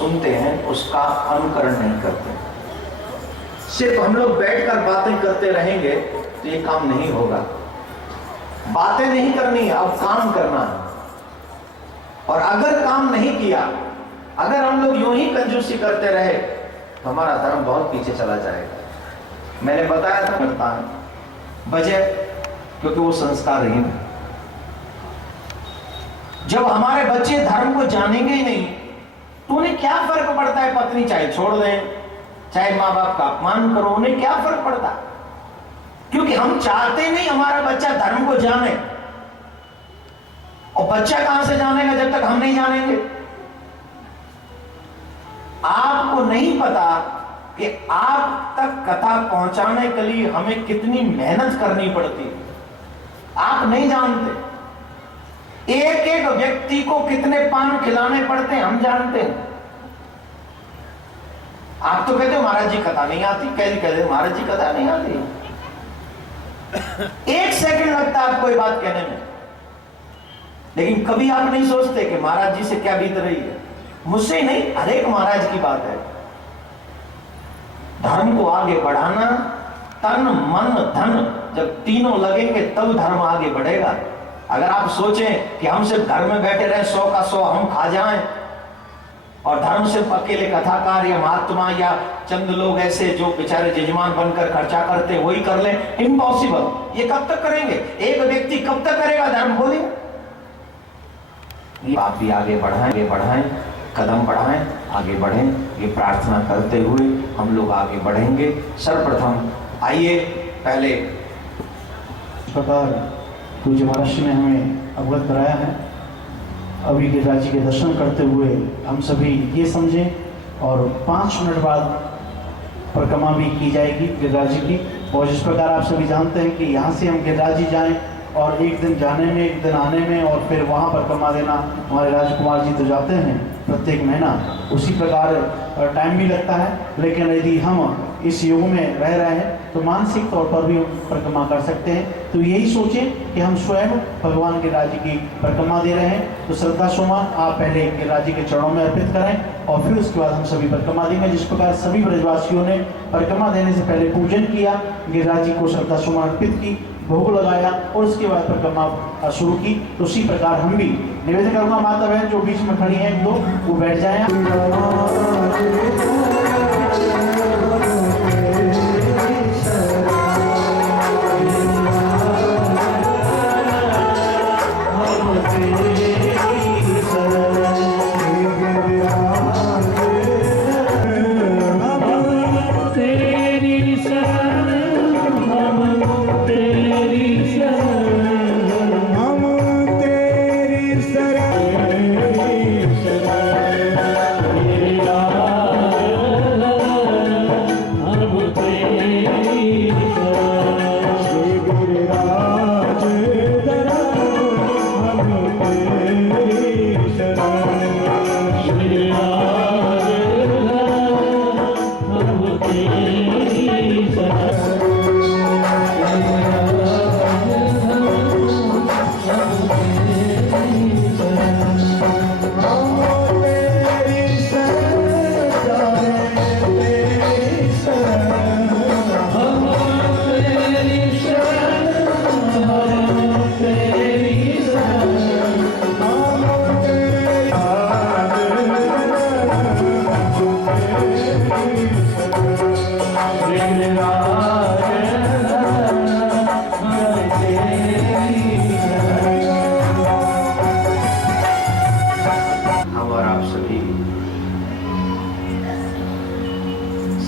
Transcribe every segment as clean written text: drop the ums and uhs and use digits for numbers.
सुनते हैं उसका अनुकरण नहीं करते। सिर्फ हम लोग बैठकर बातें करते रहेंगे तो ये काम नहीं होगा। बातें नहीं करनी है, अब काम करना है। और अगर काम नहीं किया, अगर हम लोग यूं ही कंजूसी करते रहे तो हमारा धर्म बहुत पीछे चला जाएगा। मैंने बताया था करता है वजह, क्योंकि वो संस्कार रहीन है। जब हमारे बच्चे धर्म को जानेंगे ही नहीं तो उन्हें क्या फर्क पड़ता है, पत्नी चाहे छोड़ दें, चाहे माँ बाप का अपमान करो, उन्हें क्या फर्क पड़ता? क्योंकि हम चाहते नहीं हमारा बच्चा धर्म को जाने। और बच्चा कहां से जानेगा जब तक हम नहीं जानेंगे? आपको नहीं पता कि आप तक कथा पहुंचाने के लिए हमें कितनी मेहनत करनी पड़ती है। आप नहीं जानते। एक एक व्यक्ति को कितने पान खिलाने पड़ते हैं हम जानते हैं। आप तो कहते हो महाराज जी कथा नहीं आती, कहते महाराज जी कथा नहीं आती। एक सेकंड लगता है आपको ये बात कहने में, लेकिन कभी आप नहीं सोचते कि महाराज जी से क्या बीत रही है। मुझसे नहीं, हर एक महाराज की बात है। धर्म को आगे बढ़ाना, तन मन धन जब तीनों लगेंगे तब धर्म आगे बढ़ेगा। अगर आप सोचें कि हम सिर्फ घर में बैठे रहे, 100 का 100 हम खा जाएं और धर्म सिर्फ अकेले कथाकार या महात्मा या चंद लोग ऐसे जो बेचारे जजमान बनकर खर्चा करते वही कर लें, इम्पॉसिबल। ये कब तक करेंगे? एक व्यक्ति कब तक करेगा धर्म? बोलिए। आप भी आगे बढ़ाएं, कदम बढ़ाएं, आगे बढ़ें, ये प्रार्थना करते हुए हम लोग आगे बढ़ेंगे। सर्वप्रथम आइए पहले इस प्रकार पूज्य महाराज ने हमें अवगत कराया है। अभी गिरिराज जी के दर्शन करते हुए हम सभी ये समझें और 5 मिनट बाद परिक्रमा भी की जाएगी गिरिराज जी की। और जिस प्रकार आप सभी जानते हैं कि यहाँ से हम गिरिराज जी जाएं और एक दिन जाने में, एक दिन आने में और फिर वहाँ परिक्रमा देना, हमारे राजकुमार जी तो जाते हैं प्रत्येक महीना, उसी प्रकार टाइम भी लगता है। लेकिन यदि हम इस युग में रह रहे हैं तो मानसिक तौर पर भी हम परिक्रमा कर सकते हैं। तो यही सोचें कि हम स्वयं भगवान गिरिराज जी की परिक्रमा दे रहे हैं। तो श्रद्धा सुमन आप पहले गिरिराज जी के चरणों में अर्पित करें और फिर उसके बाद हम सभी परिक्रमा देंगे। जिस प्रकार सभी ब्रजवासियों ने परिक्रमा देने से पहले पूजन किया, गिरिराज जी को श्रद्धा सुमन अर्पित की, भोग लगाया और उसके बाद परिक्रमा शुरू की, तो उसी प्रकार हम भी निवेदन करूंगा माता बहन जो बीच में खड़ी हैं 1-2 वो बैठ जाएं।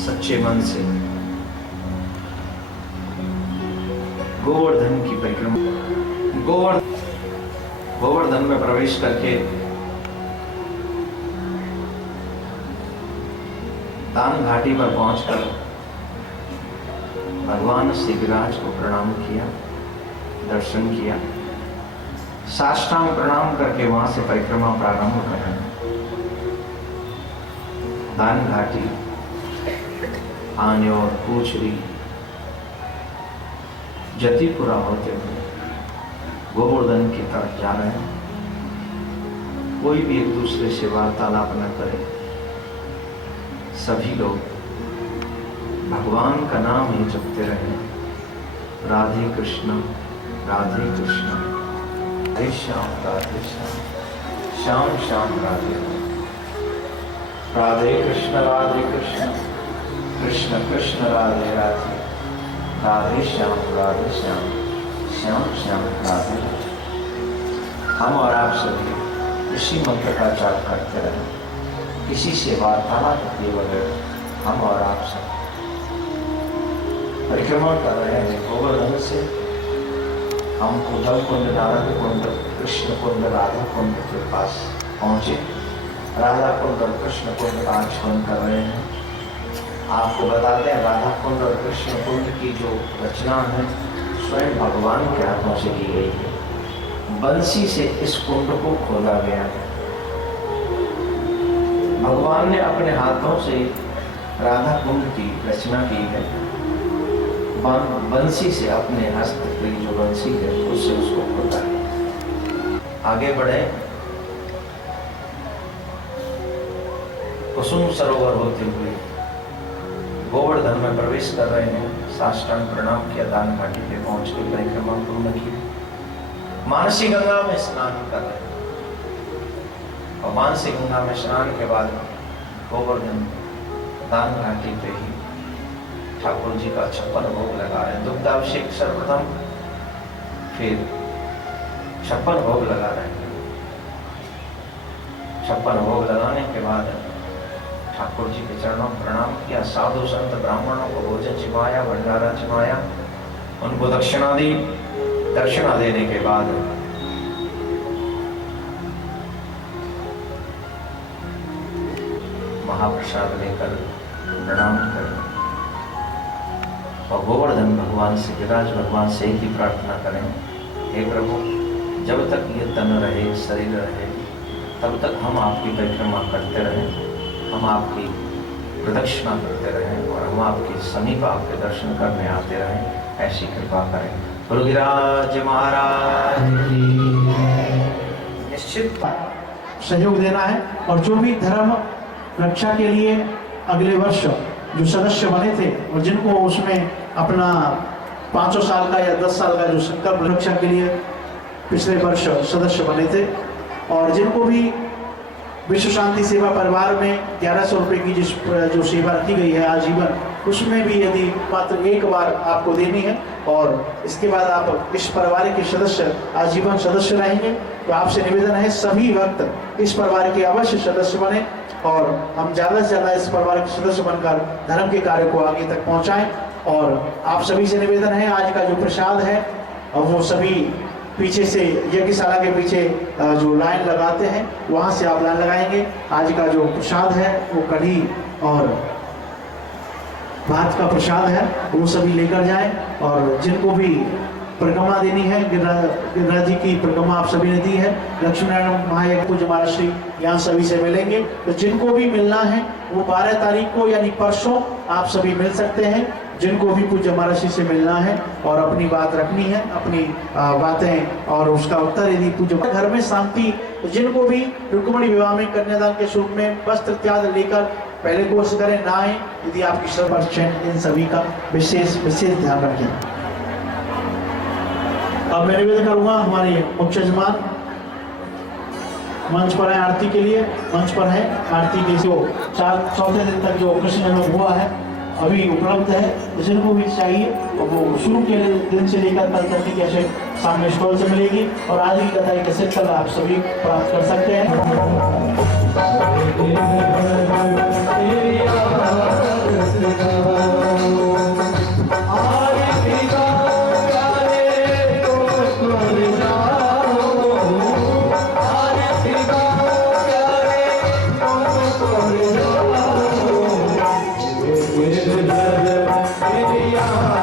सच्चे मन से गोवर्धन की परिक्रमा, गोवर्धन में प्रवेश करके दान घाटी पर पहुंचकर भगवान श्री गिरिराज को प्रणाम किया, दर्शन किया, साष्टांग प्रणाम करके वहां से परिक्रमा प्रारंभ करें। दान घाटी आने और पूछड़ी जतिपुरा होते हुए गोवर्धन की तरफ जा रहे हैं। कोई भी एक दूसरे से वार्तालाप न करे, सभी लोग भगवान का नाम ही जपते रहें। राधे कृष्ण राधे कृष्ण, हरे श्याम राधे श्याम, श्याम श्याम राधे राधे कृष्ण, कृष्ण कृष्ण राधे राधे, राधे श्याम, श्याम श्याम राधे राधे। हम और आप सभी इसी मंत्र का जाप करते रहें, किसी से वार्तालाप किए बगैर हम और आप सब परिक्रमा कर रहे हैं। गोवर्धन से हम उद्धव कुंड, नारद कुंड, कृष्ण कुंड, राधा कुंड के पास पहुंचे। राधा कुंड और कृष्ण कुंड का आचमन कर रहे हैं। आपको बताते हैं राधा कुंड और कृष्ण कुंड की जो रचना है स्वयं भगवान के हाथों से की गई है। बंसी से इस कुंड को खोला गया है। भगवान ने अपने हाथों से राधा कुंड की रचना की है। बंसी से अपने हस्त की जो बंसी है उससे उसको खोला है। आगे बढ़े। कुसुम सरोवर होते हुए गोवर्धन में प्रवेश कर रहे हैं। साष्टांग प्रणाम किया, दान घाटी पे पहुंच के परिक्रमा पूर्ण की। मानसी गंगा में स्नान कर रहे हैं और मानसी गंगा में स्नान के बाद गोवर्धन दान घाटी पे ही ठाकुर जी का 56 भोग लगा रहे हैं। दुग्धाभिषेक सर्वप्रथम, फिर 56 भोग लगा रहे हैं। 56 भोग लगाने के बाद ठाकुर जी के चरणों में प्रणाम किया। साधु संत ब्राह्मणों को भोजन चिमाया, भंडारा चिमाया, उनको दक्षिणा दी। दक्षिणा देने के बाद महाप्रसाद लेकर प्रणाम करें और गोवर्धन भगवान से, विराज भगवान से एक ही प्रार्थना करें, हे प्रभु, जब तक ये तन रहे, शरीर रहे, तब तक हम आपकी परिक्रमा करते रहें, हम आपकी प्रदक्षिणा करते रहें और हम आपके समीप आपके दर्शन करने आते रहें। ऐसी कृपा करें। गुरुगिराज महाराज निश्चित सहयोग देना है। और जो भी धर्म रक्षा के लिए अगले वर्ष जो सदस्य बने थे और जिनको उसमें अपना 500 साल का या 10 साल का जो संकल्प रक्षा के लिए पिछले वर्ष सदस्य बने थे और जिनको भी विश्व शांति सेवा परिवार में 1100 रुपये की जो सेवा रखी गई है आजीवन, उसमें भी यदि मात्र एक बार आपको देनी है और इसके बाद आप इस परिवार के सदस्य आजीवन सदस्य रहेंगे, तो आपसे निवेदन है सभी वक्त इस परिवार के अवश्य सदस्य बने और हम ज़्यादा से ज़्यादा इस परिवार के सदस्य बनकर धर्म के कार्य को आगे तक पहुँचाएँ। और आप सभी से निवेदन है, आज का जो प्रसाद है और वो सभी पीछे से यज्ञशाला के पीछे जो लाइन लगाते हैं वहाँ से आप लाइन लगाएंगे। आज का जो प्रसाद है वो कढ़ी और भात का प्रसाद है, वो सभी लेकर जाएं। और जिनको भी परिक्रमा देनी है, गिरिराज जी की परिक्रमा आप सभी ने दी है, लक्ष्मीनारायण महायज्ञ पूज्य महाराज श्री यहाँ सभी से मिलेंगे। तो जिनको भी मिलना है वो 12 तारीख को यानी परसों आप सभी मिल सकते हैं। जिनको भी पूज्य महाराज श्री से मिलना है और अपनी बात रखनी है, अपनी बातें और उसका उत्तर यदि पूज्य घर में शांति, तो जिनको भी रुक्मिणी विवाह में कन्यादान के स्वरूप में वस्त्र त्याग लेकर पहले कोशिश करें ना आए। यदि आपकी सर्वक्षण इन सभी का विशेष ध्यान रखें। अब मैं निवेदन करूंगा हमारे मुख्य यजमान मंच पर है आरती के लिए, मंच पर है आरती के जो 4 दिन तक जो कृष्ण जन्म हुआ है अभी उपलब्ध है। जिनको भी चाहिए और वो शुरू के दिन से लेकर कल तक की कैसे सामने स्टॉल से मिलेगी और आज की कथा कैसे कल आप सभी प्राप्त कर सकते हैं। Yeah.